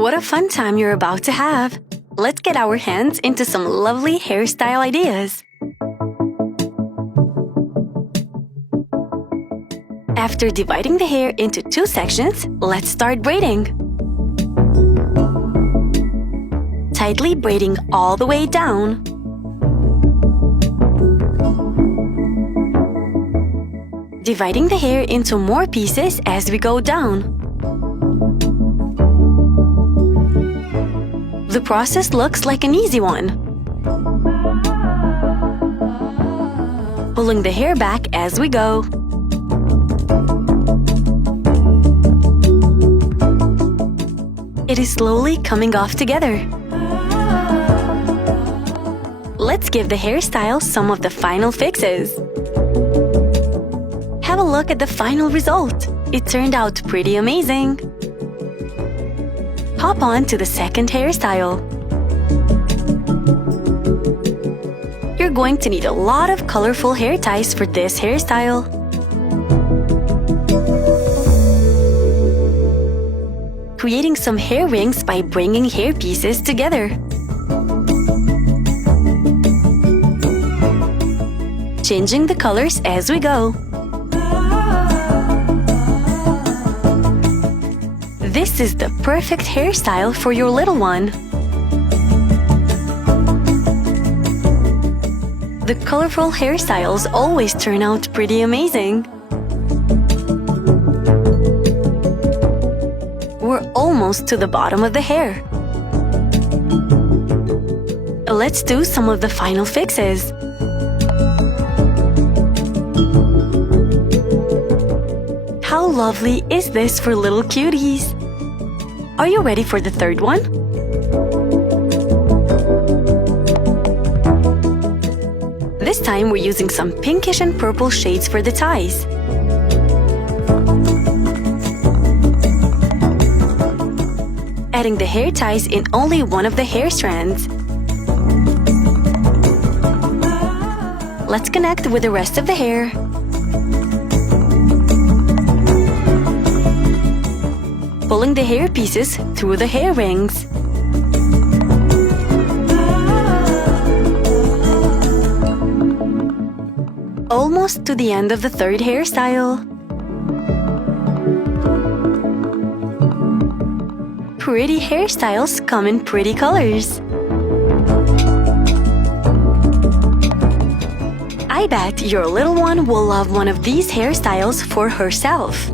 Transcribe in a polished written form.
What a fun time you're about to have! Let's get our hands into some lovely hairstyle ideas. After dividing the hair into 2 sections, let's start braiding. Tightly braiding all the way down. Dividing the hair into more pieces as we go down. The process looks like an easy one. Pulling the hair back as we go. It is slowly coming off together. Let's give the hairstyle some of the final fixes. Have a look at the final result. It turned out pretty amazing. Hop on to the second hairstyle. You're going to need a lot of colorful hair ties for this hairstyle. Creating some hair rings by bringing hair pieces together. Changing the colors as we go. This is the perfect hairstyle for your little one. The colorful hairstyles always turn out pretty amazing. We're almost to the bottom of the hair. Let's do some of the final fixes. How lovely is this for little cuties? Are you ready for the third one? This time we're using some pinkish and purple shades for the ties. Adding the hair ties in only one of the hair strands. Let's connect with the rest of the hair. Pulling the hair pieces through the hair rings. Almost to the end of the third hairstyle. Pretty hairstyles come in pretty colors. I bet your little one will love one of these hairstyles for herself.